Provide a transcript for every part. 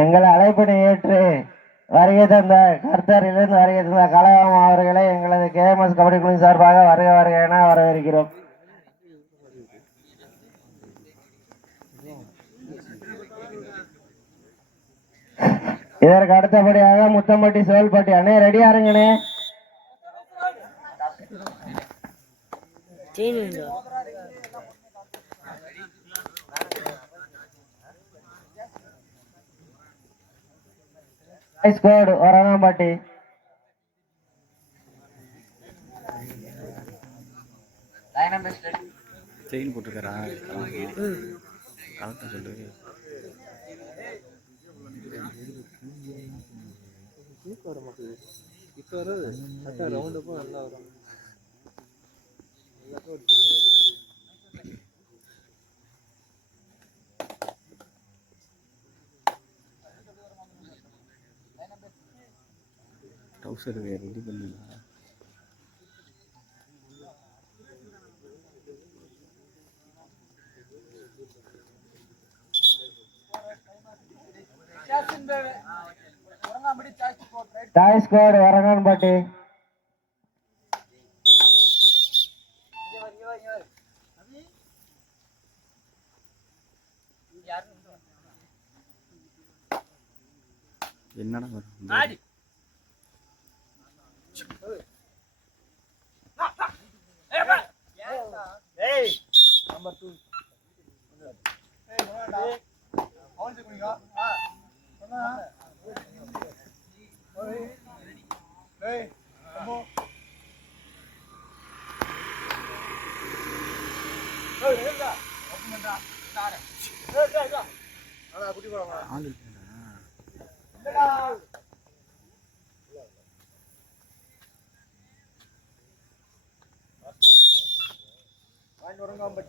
எங்களை அழைப்பினை ஏற்று வருகை தந்த கர்த்தரிலிருந்து வருகை தந்த கலைவாம் அவர்களை எங்களது கேஎம்எஸ் கபடி குழு சார்பாக வருக வருக என வரவேற்கிறோம். இதற்கு அடுத்தபடியாக முத்தம்பட்டி சோல்பட்டி அண்ணே ரெடியா இருங்கண்ணே. ஸ்கோர் வரங்காம்பட்டி செயின் போட்டுருக்காரா சொல்லு. இப்போ வராது ரவுண்டப்போ நல்லா வரும். ட்ரௌசர் ரெடி பண்ணல. டாய் ஸ்குவாட் வரங்கான்பட்டி என்னடா வரும் நம்பர்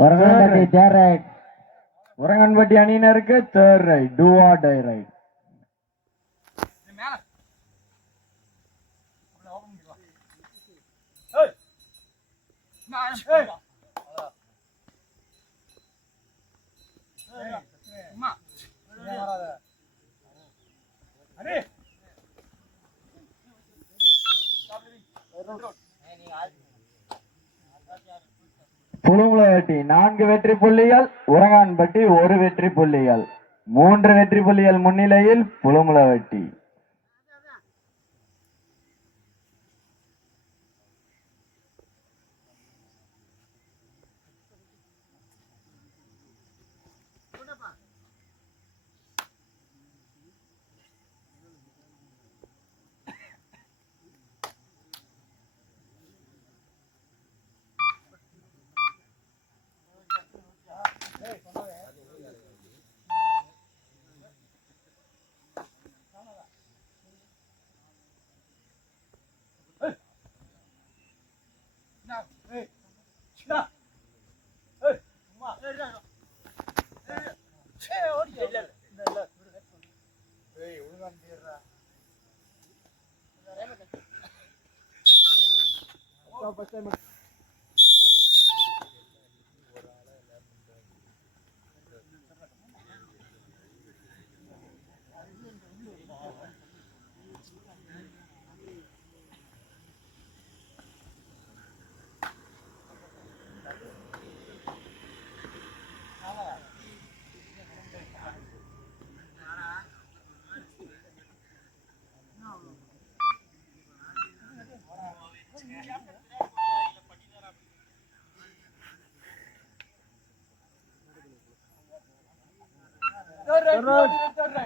2 வரங்கான்பட்டி அணியினருக்கு third raid do or die raid. Pulungulavatti 4 வெற்றி புள்ளிகள், உரங்கான்பட்டி 1 வெற்றி புள்ளிகள். 3 வெற்றி புள்ளிகள் முன்னிலையில் Pulungulavatti.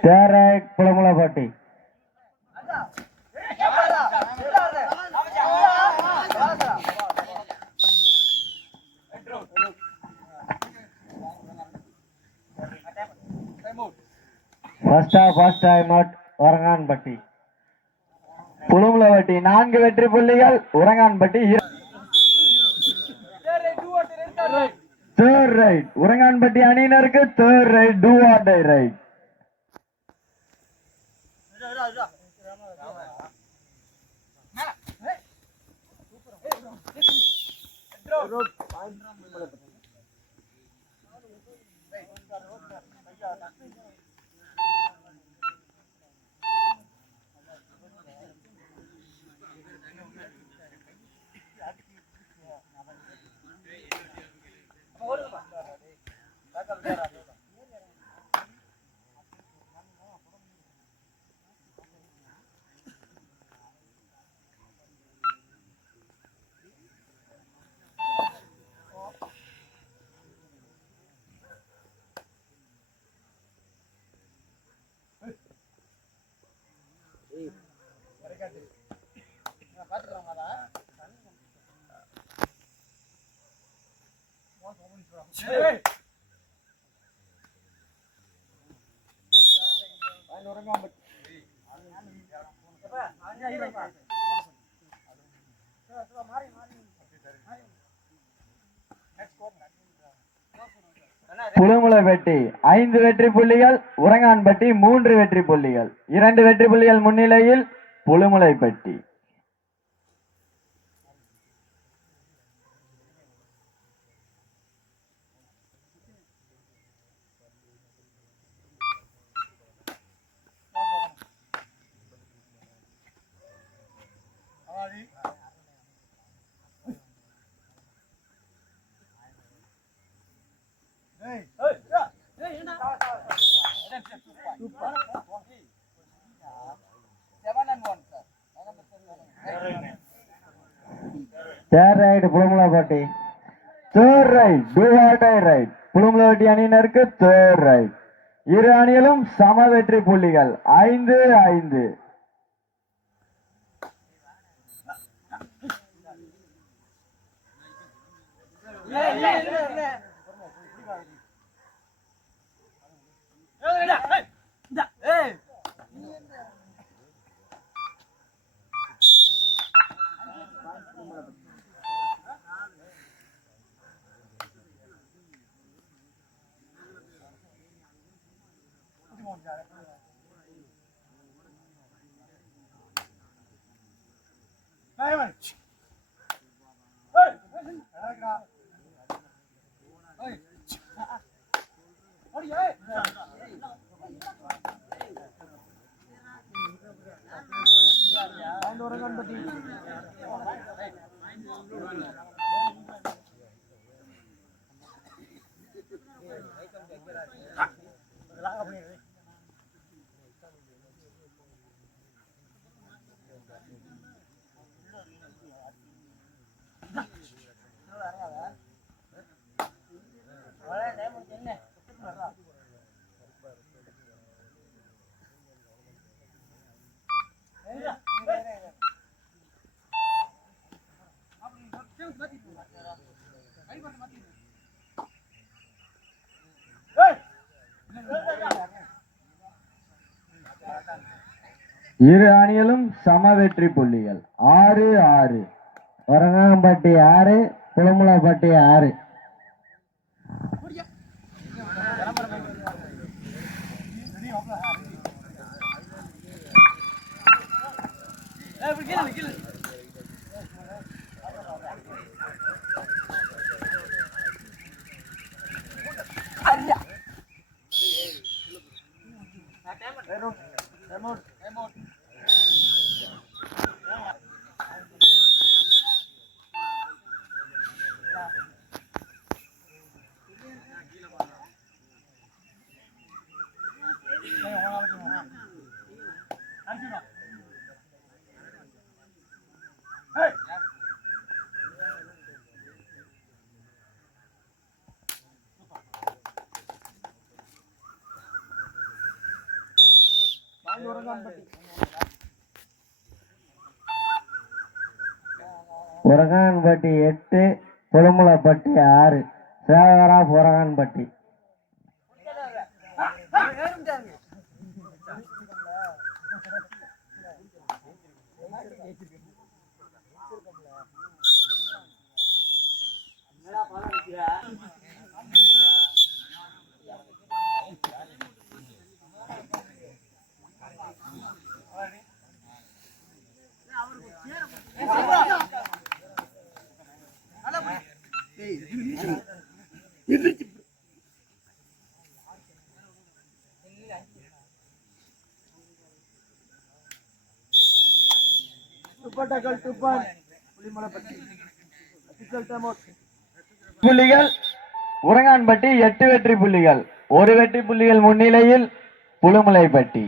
Third raid Pulamulapatti. First time out Urangaanpatti. Pulumulavatti 4 வெற்றி புள்ளிகள், உரங்கான்பட்டி தேர்ட் ரைட். உரங்கான்பட்டி அணியினருக்கு third raid, do or die raid. Pulumulapatti 5 வெற்றி புள்ளிகள், உரங்கான்பட்டி 3 வெற்றி புள்ளிகள். 2 வெற்றி புள்ளிகள் முன்னிலையில் Pulumulaipatti. Third raid Pulamulapatti. Third raid, do or die raid. Pulumulavatti அணியினருக்கு தேர்ட் ரைட். இரு அணியிலும் சம வெற்றி புள்ளிகள் 5-5. இரு அணியிலும் சம வெற்றி புள்ளிகள் 6-6. வரங்காம்பட்டி 6, புலமுலப்பட்டி 6. உரகான்பட்டி 8, புலமுலப்பட்டி 6. சேவரா உரகான்பட்டி. புள்ளிகள் உரங்கான்பட்டி 8 வெற்றி புள்ளிகள், 1 வெற்றி புள்ளிகள் முன்னிலையில் புலுமலைப்பட்டி.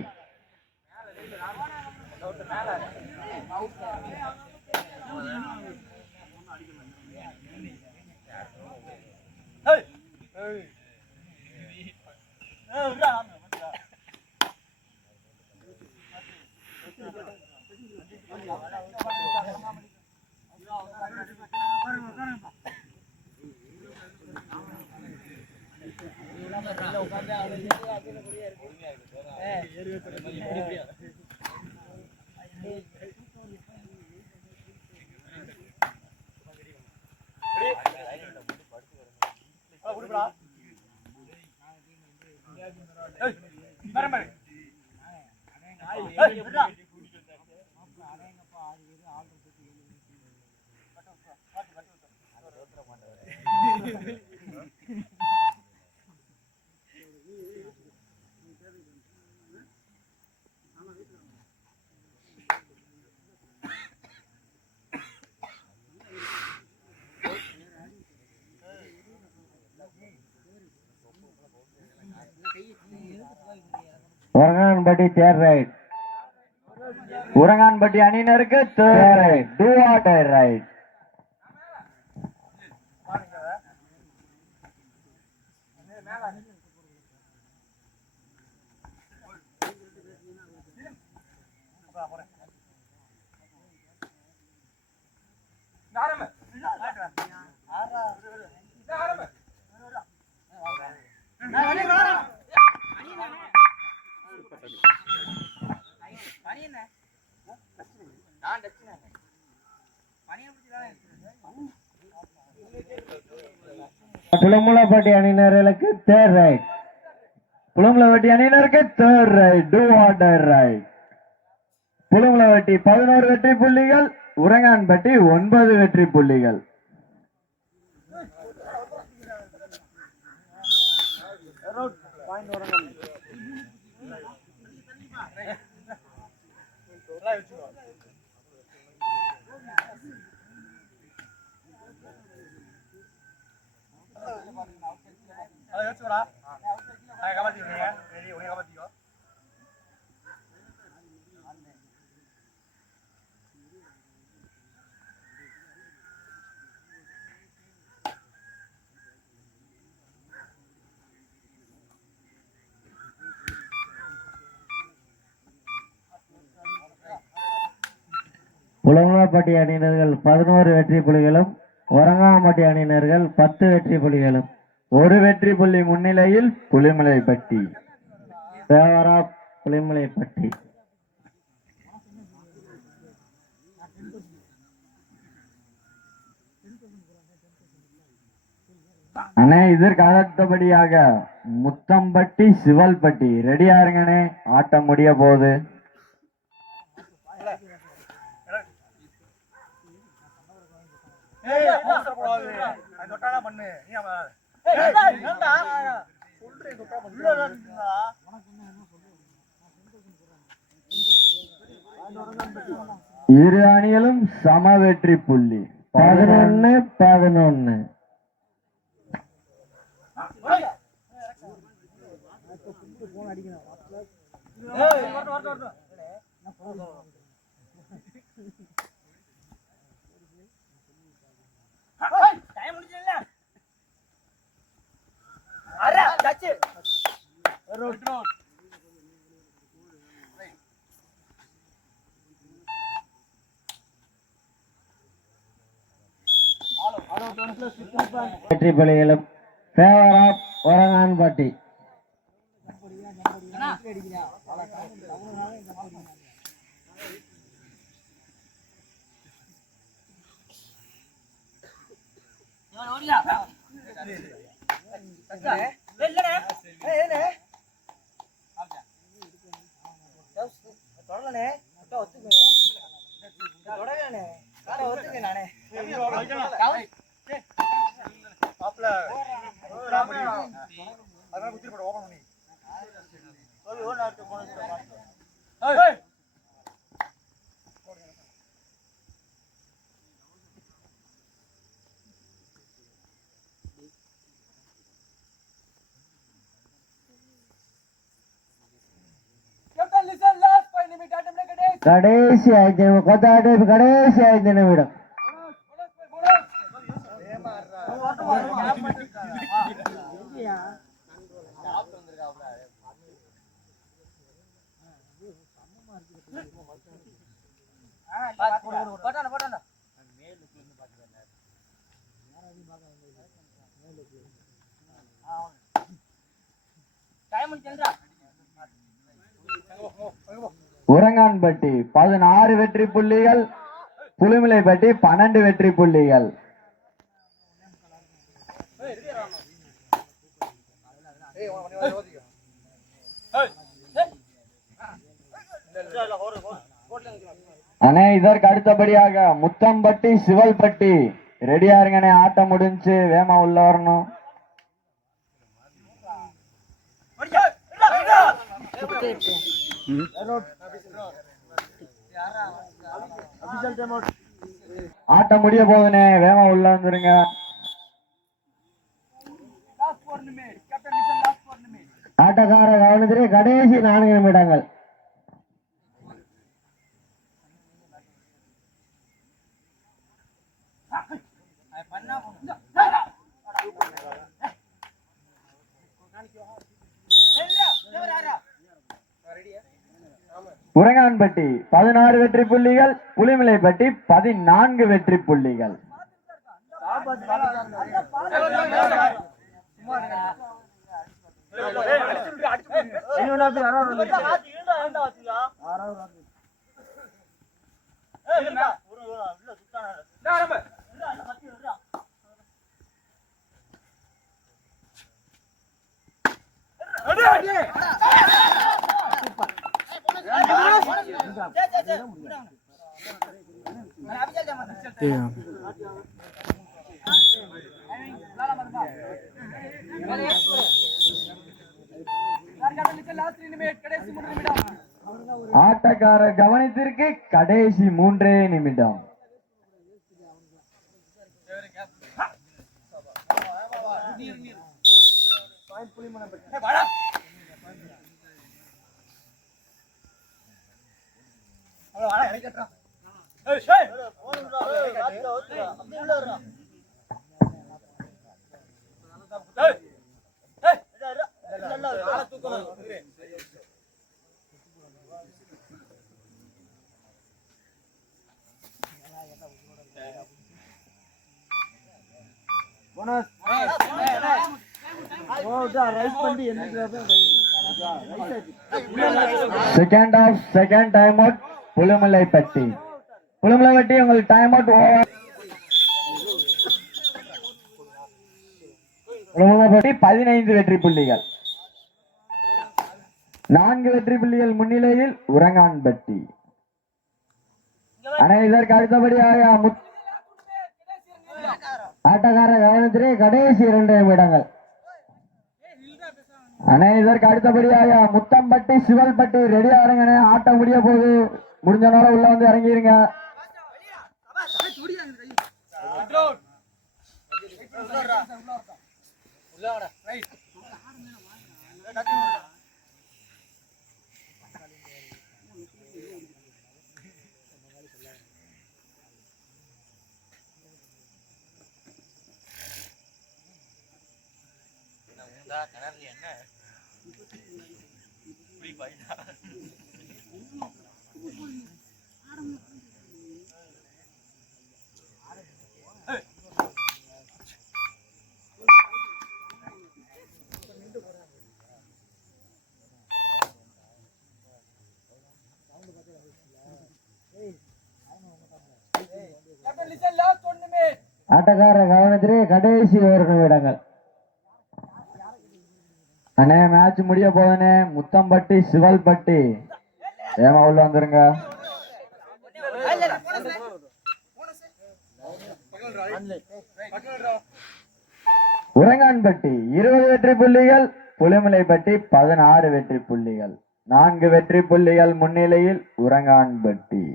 உரகான்பட்டி 3rd ரைட். உரங்கான்பட்டி அணியினருக்கு 3rd raid. Do or die raid. Pulamulapatti அணியினர்களுக்கு 3rd ரைட். புலுமலைப்பட்டி அணியினருக்கு 3rd raid. Do or die raid. Pulumalaipatti 11 வெற்றி புள்ளிகள், உரங்கான்பட்டி 9 வெற்றி புள்ளிகள். புலமுலப்பட்டி அணியினர்கள் 11 வெற்றி புள்ளிகளும், உரங்காம்பட்டி அணியினர்கள் 10 வெற்றி புள்ளிகளும். 1 வெற்றி புள்ளி முன்னிலையில் புலிமலைப்பட்டி. சேவரா புலிமலைப்பட்டி. அண்ணே இதற்கு அடுத்தபடியாக முத்தம்பட்டி சிவல்பட்டி ரெடியா இருங்கண்ணே, ஆட்டம் முடிய போகுது. இரு அணிகளும் சம வெற்றி புள்ளி 11-11. வெற்றி புள்ளிகளும் ஃபேவர் ஆஃப் ஒரங்கான்பட்டி. கடைசி 5 நிமிடம், கடைசி 5 நிமிடம். உரங்கான்பட்டி 16 வெற்றி புள்ளிகள், புலிமலைப்பட்டி 12 வெற்றி புள்ளிகள். அண்ணே இதற்கு அடுத்தபடியாக முத்தம்பட்டி சிவல்பட்டி ரெடியா இருங்கண்ணே, ஆட்டம் முடிஞ்சு வேமா உள்ள வரணும். ஆட்டம் முடிய போகுதுனே, வேமா உள்ள வந்துருங்க. ஆட்டக்கார கவனத்திலே கடைசி 4 நிமிடங்கள். உரங்கான்பட்டி 16 வெற்றி புள்ளிகள், புலிமலைப்பட்டி 14 வெற்றி புள்ளிகள். ஆட்டக்கார கவனத்திற்கு கடைசி 3 நிமிடம். Second half second time out Pulimalaipatti. Pulimalaipatti உங்களுக்கு டைம் அவுட் ஓவர். புலுமலப்பட்டி 15 வெற்றி புள்ளிகள். 4 வெற்றி புள்ளிகள் முன்னிலையில் உரங்கான்பட்டி. ஆனா இதற்கு அடுத்தபடியாக ஆட்டக்கார கவனத்திலே கடைசி 2 நிமிடங்கள். ஆனா இதற்கு அடுத்தபடியாக முத்தம்பட்டி சிவல்பட்டி ரெடியா இருங்க. ஆட்டம் முடிய போது முடிஞ்ச நேரம் உள்ள வந்து இறங்கிருங்க. ஆட்டக்கார கவனத்திலே கடைசி 1 நிமிடங்கள். அண்ணே மேட்ச் முடிய போதனே. முத்தம்பட்டி சிவல்பட்டி ஏமா உள்ள வந்துருங்க. உரங்கான்பட்டி 20 வெற்றி புள்ளிகள், புலிமலைப்பட்டி 16 வெற்றி புள்ளிகள். 4 வெற்றி புள்ளிகள் முன்னிலையில் உரங்கான்பட்டி.